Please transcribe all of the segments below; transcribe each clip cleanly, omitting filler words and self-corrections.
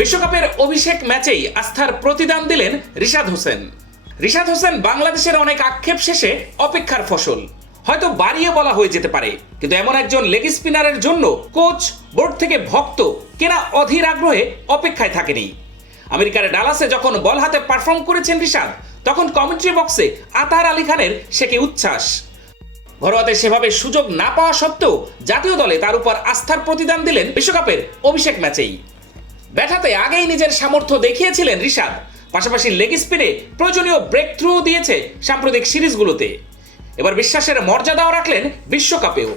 বিশ্বকাপের অভিষেক ম্যাচেই আস্থার প্রতিদান দিলেন রিশাদ হোসেন। রিশাদ হোসেন বাংলাদেশের অনেক আক্ষেপ শেষে অপেক্ষার ফসল। হয়তো বাড়িয়ে বলা হয়ে যেতে পারে, কিন্তু এমন একজন লেগ স্পিনারের জন্য কোচ, বোর্ড থেকে ভক্ত কেনা অধীর আগ্রহে অপেক্ষায় থাকেনি। আমেরিকার ডালাসে যখন বল হাতে পারফর্ম করেছেন রিশাদ, তখন কমেন্ট্রি বক্সে আতার আলী খানের সে কি উচ্ছ্বাস। ঘরোয়াতে সেভাবে সুযোগ না পাওয়া সত্ত্বেও জাতীয় দলে তার উপর আস্থার প্রতিদান দিলেন বিশ্বকাপের অভিষেক ম্যাচেই। ব্যাট হাতে আগেই নিজের সামর্থ্য দেখিয়েছিলেন রিশাদ, পাশাপাশি লেগ স্পিনে প্রয়োজনীয় ব্রেক থ্রু দিয়েছে সাম্প্রতিক সিরিজগুলোতে। এবার বিশ্বাসের মর্যাদাও রাখলেন বিশ্বকাপেও।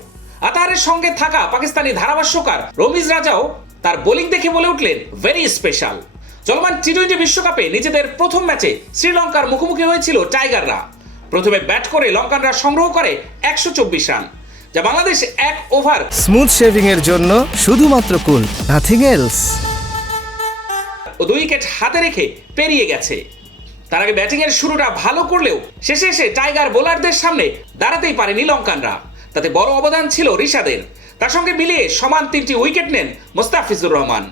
আতারের সঙ্গে থাকা পাকিস্তানি ধারাভাষ্যকার রমিজ রাজাও তার বোলিং দেখে বলে উঠলেন ভেরি স্পেশাল। চলমান টি-20 বিশ্বকাপে নিজেদের প্রথম ম্যাচে শ্রীলঙ্কার মুখোমুখি হয়েছিল টাইগাররা। প্রথমে ব্যাট করে লঙ্কানরা সংগ্রহ করে 124 রান, যা বাংলাদেশ 1 ওভার স্মুথ শেভিং এর জন্য শুধুমাত্র কুল, নাথিং এলস, ও 2 উইকেট হাতে রেখে পেরিয়ে গেছে। তার আগে ব্যাটিং এর শুরুটা ভালো করলেও শেষে এসে টাইগার বোলারদের সামনে দাঁড়াতেই পারেনি লঙ্কানরা। তাতে বড় অবদান ছিল রিশাদের। তার সঙ্গে মিলিয়ে সমান 3টি উইকেট নেন মোস্তাফিজুর রহমান।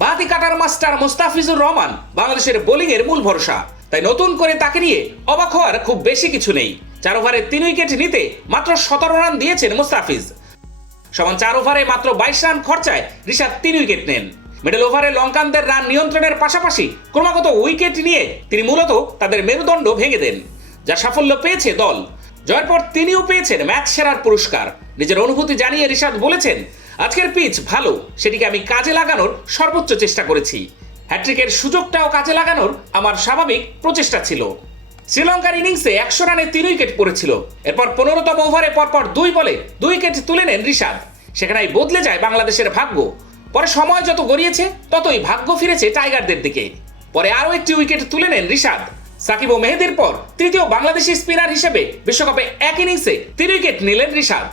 বাতি কাটার মাস্টার মোস্তাফিজুর রহমান বাংলাদেশের বোলিং এর মূল ভরসা, তাই নতুন করে তাকে নিয়ে অবাক হওয়ার খুব বেশি কিছু নেই। 4 ওভারে 3 উইকেট নিতে মাত্র 17 রান দিয়েছেন মোস্তাফিজ। সমান 4 ওভারে মাত্র 22 রান খরচায় রিশাদ 3 উইকেট নেন। মিডল ওভারে লঙ্কানদের রান নিয়ন্ত্রণের পাশাপাশি ক্রমাগত উইকেট নিয়ে তিনি মূলত তাদের মেরুদণ্ড ভেঙে দেন, যা সাফল্য পেয়েছে দল। জয়ের পর তিনিও পেয়েছেন ম্যাচ সেরার পুরস্কার। নিজের অনুভূতি জানিয়ে রিশাদ বলেছেন, আজকের পিচ ভালো, সেটিকে আমি কাজে লাগানোর সর্বোচ্চ চেষ্টা করেছি। হ্যাট্রিকের সুযোগটাও কাজে লাগানোর আমার স্বাভাবিক প্রচেষ্টা ছিল। শ্রীলঙ্কার ইনিংসে 100 রানে 3 উইকেট পড়েছিল। এরপর 15তম ওভারে পরপর 2 বলে 2 উইকেট তুলে নেন রিশাদ। সেখানেই বদলে যায় বাংলাদেশের ভাগ্য। পরে সময় যত গড়িয়েছে ততই ভাগ্য ফিরেছে টাইগারদের দিকে। পরে আরও একটি উইকেট তুলে নেন রিশাদ। সাকিব ও মেহেদীর পর তৃতীয় বাংলাদেশি স্পিনার হিসেবে বিশ্বকাপে এক ইনিংসে 3 উইকেট নিলেন রিশাদ।